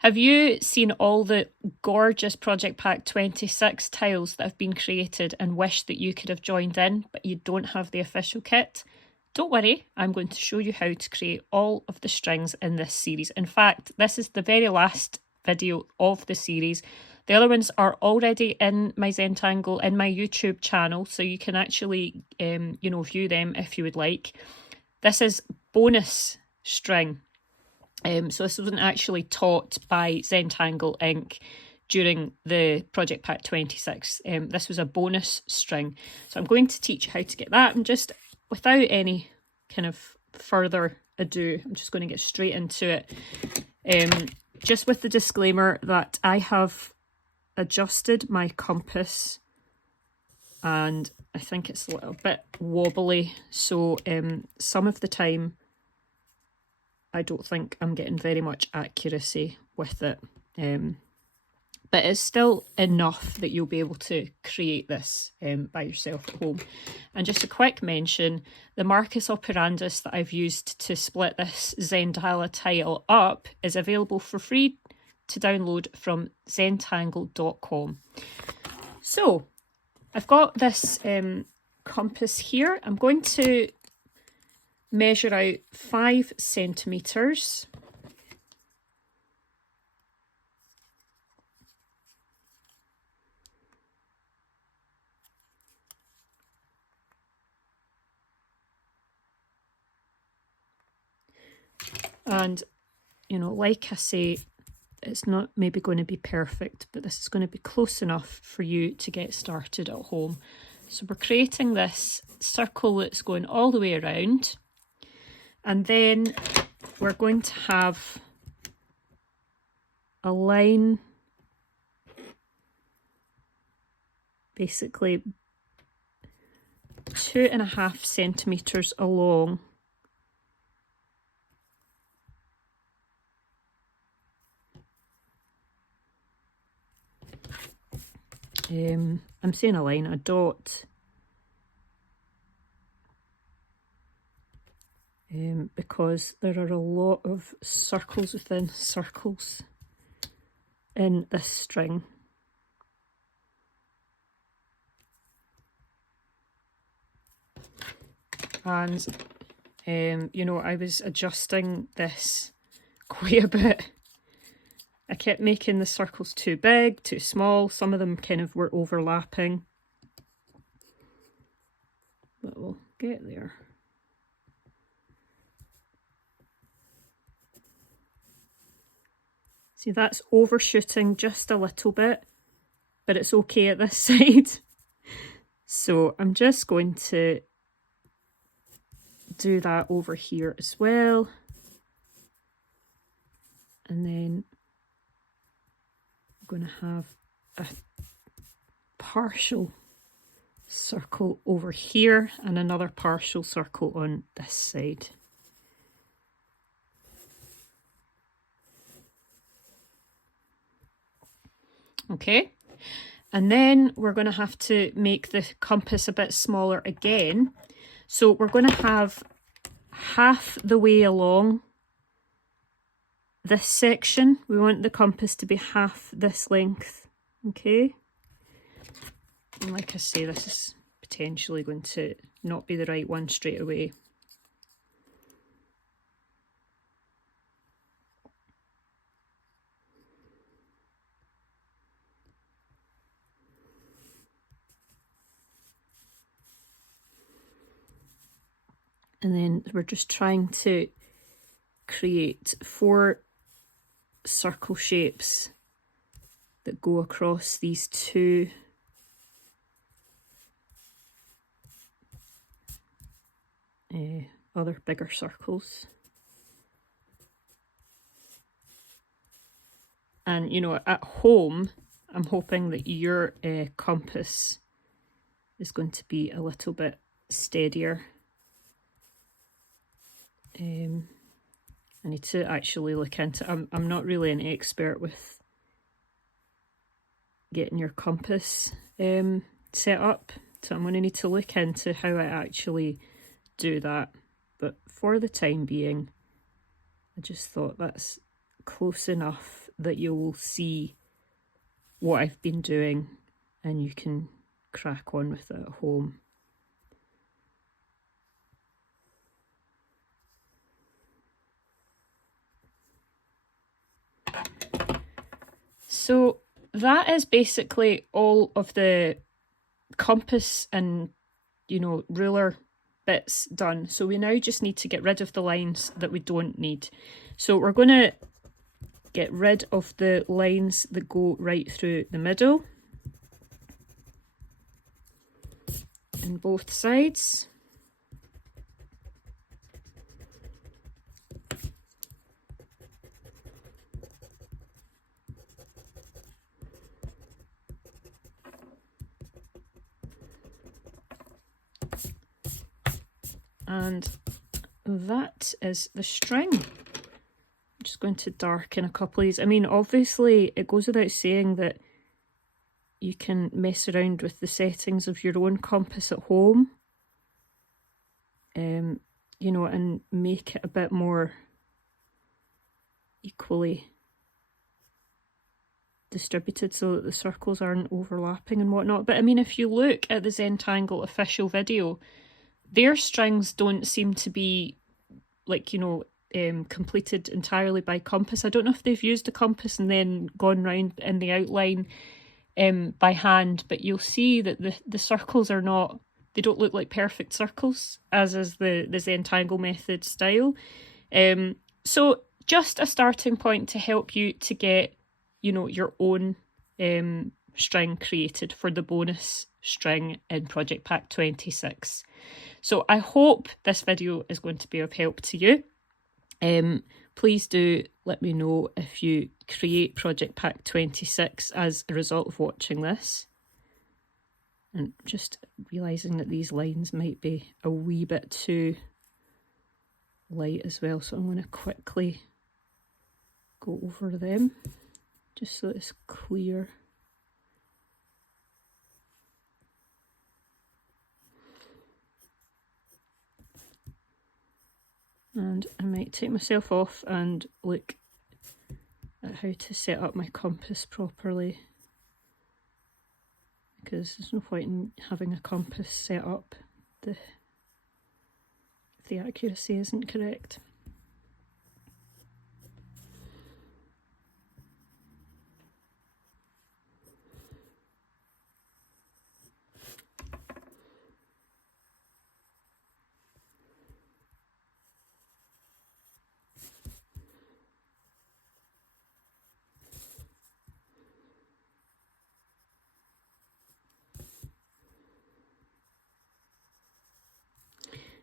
Have you seen all the gorgeous Project Pack 26 tiles that have been created and wish that you could have joined in, but you don't have the official kit? Don't worry, I'm going to show you how to create all of the strings in this series. In fact, this is the very last video of the series. The other ones are already in my Zentangle, in my YouTube channel, so you can actually, view them if you would like. This is bonus string. So this wasn't actually taught by Zentangle Inc. during the Project Pack 26. This was a bonus string. So I'm going to teach you how to get that, and just without any kind of further ado, I'm just going to get straight into it. Just with the disclaimer that I have adjusted my compass and I think it's a little bit wobbly, so some of the time I don't think I'm getting very much accuracy with it, but it's still enough that you'll be able to create this by yourself at home. And just a quick mention, the Marcus operandus that I've used to split this Zentangle tile up is available for free to download from zentangle.com. So I've got this compass here. I'm going to measure out 5 centimetres. And, like I say, it's not maybe going to be perfect, but this is going to be close enough for you to get started at home. So we're creating this circle that's going all the way around. And then we're going to have a line basically 2.5 centimetres along. I'm saying a line, a dot. Because there are a lot of circles within circles in this string. And, I was adjusting this quite a bit. I kept making the circles too big, too small. Some of them kind of were overlapping. But we'll get there. See, that's overshooting just a little bit, but it's okay at this side. So I'm just going to do that over here as well. And then I'm going to have a partial circle over here and another partial circle on this side. Okay, and then we're going to have to make the compass a bit smaller again. So we're going to have half the way along this section. We want the compass to be half this length, okay? And like I say, this is potentially going to not be the right one straight away. And then we're just trying to create 4 circle shapes that go across these 2 other bigger circles. And, at home, I'm hoping that your compass is going to be a little bit steadier. I need to actually look into it. I'm not really an expert with getting your compass set up, so I'm going to need to look into how I actually do that. But for the time being, I just thought that's close enough that you will see what I've been doing and you can crack on with it at home. So that is basically all of the compass and, you know, ruler bits done. So we now just need to get rid of the lines that we don't need. So we're going to get rid of the lines that go right through the middle in both sides. And that is the string. I'm just going to darken a couple of these. I mean, obviously, it goes without saying that you can mess around with the settings of your own compass at home, you know, and make it a bit more equally distributed so that the circles aren't overlapping and whatnot. But I mean, if you look at the Zentangle official video, their strings don't seem to be like, you know, completed entirely by compass. I don't know if they've used a compass and then gone round in the outline by hand, but you'll see that the circles are not, they don't look like perfect circles, as is the Zentangle method style. So just a starting point to help you to get, you know, your own string created for the bonus string in Project Pack 26. So I hope this video is going to be of help to you. Please do let me know if you create Project Pack 26 as a result of watching this. And just realising that these lines might be a wee bit too light as well, so I'm going to quickly go over them just so it's clear. And I might take myself off and look at how to set up my compass properly, because there's no point in having a compass set up if the accuracy isn't correct.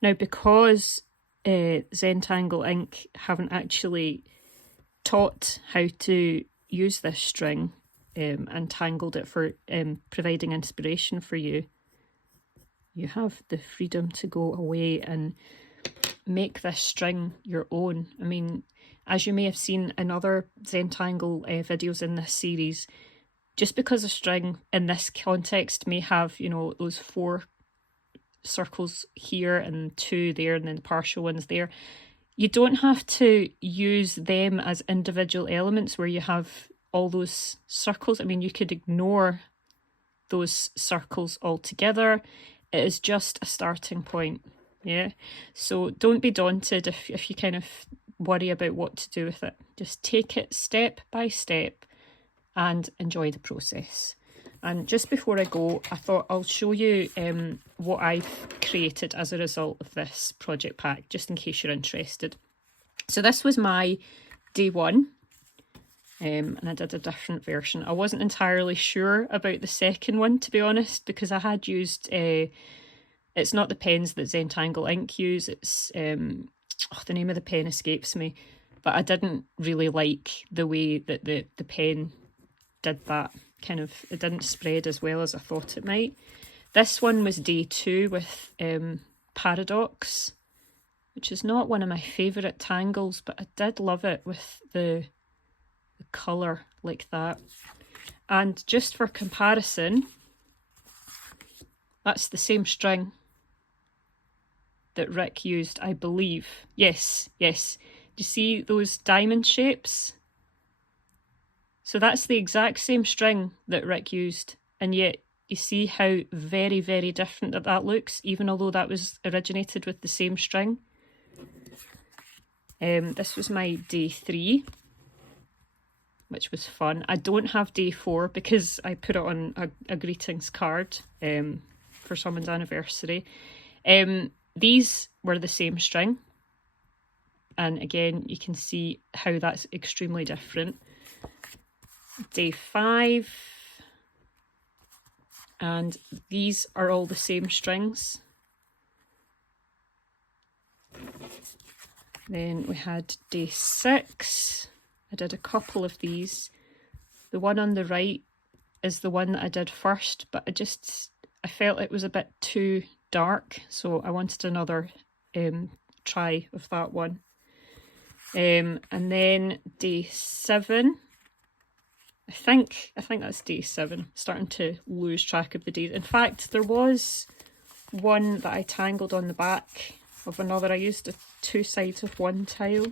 Now, because Zentangle Inc. haven't actually taught how to use this string and tangled it for providing inspiration for you, you have the freedom to go away and make this string your own. I mean, as you may have seen in other Zentangle videos in this series, just because a string in this context may have, you know, those 4 circles here and 2 there and then the partial ones there, you don't have to use them as individual elements where you have all those circles. I mean, you could ignore those circles altogether. It is just a starting point. Yeah, so don't be daunted if you kind of worry about what to do with it. Just take it step by step and enjoy the process. And just before I go, I thought I'll show you what I've created as a result of this project pack, just in case you're interested. So this was my day 1, and I did a different version. I wasn't entirely sure about the second one, to be honest, because I had used, it's not the pens that Zentangle Inc. use, it's, the name of the pen escapes me, but I didn't really like the way that the pen did that. Kind of, it didn't spread as well as I thought it might. This one was day 2 with Paradox, which is not one of my favourite tangles, but I did love it with the colour like that. And just for comparison, that's the same string that Rick used, I believe. Yes. Do you see those diamond shapes? So that's the exact same string that Rick used, and yet you see how very, very different that looks, even although that was originated with the same string. This was my day 3, which was fun. I don't have day 4 because I put it on a greetings card for someone's anniversary. These were the same string. And again, you can see how that's extremely different. Day 5. And these are all the same strings. Then we had day 6. I did a couple of these. The one on the right is the one that I did first, but I felt it was a bit too dark, so I wanted another try of that one. And then day 7. I think that's day 7. Starting to lose track of the days. In fact, there was one that I tangled on the back of another. I used the 2 sides of one tile.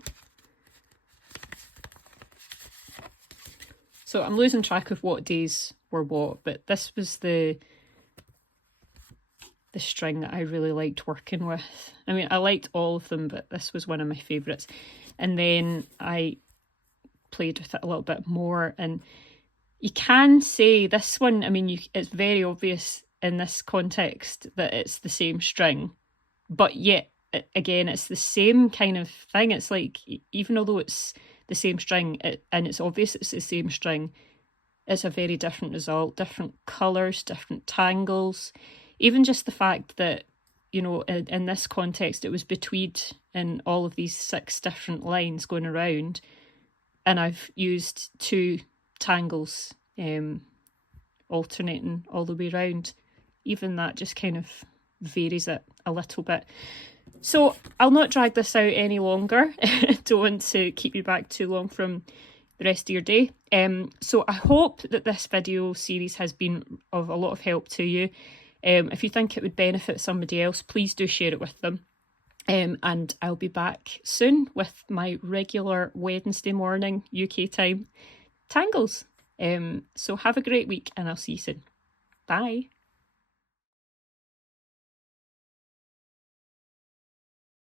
So I'm losing track of what days were what, but this was the string that I really liked working with. I mean, I liked all of them, but this was one of my favourites. And then I played with it a little bit more, and you can say this one, I mean, it's very obvious in this context that it's the same string, but yet, again, it's the same kind of thing. It's like, even although it's the same string, and it's obvious it's the same string, it's a very different result, different colours, different tangles. Even just the fact that, you know, in this context, it was between in all of these 6 different lines going around, and I've used 2 tangles alternating all the way around. Even that just kind of varies it a little bit. So I'll not drag this out any longer. Don't want to keep you back too long from the rest of your day. So I hope that this video series has been of a lot of help to you. If you think it would benefit somebody else, please do share it with them. And I'll be back soon with my regular Wednesday morning UK time tangles. So have a great week, and I'll see you soon. Bye.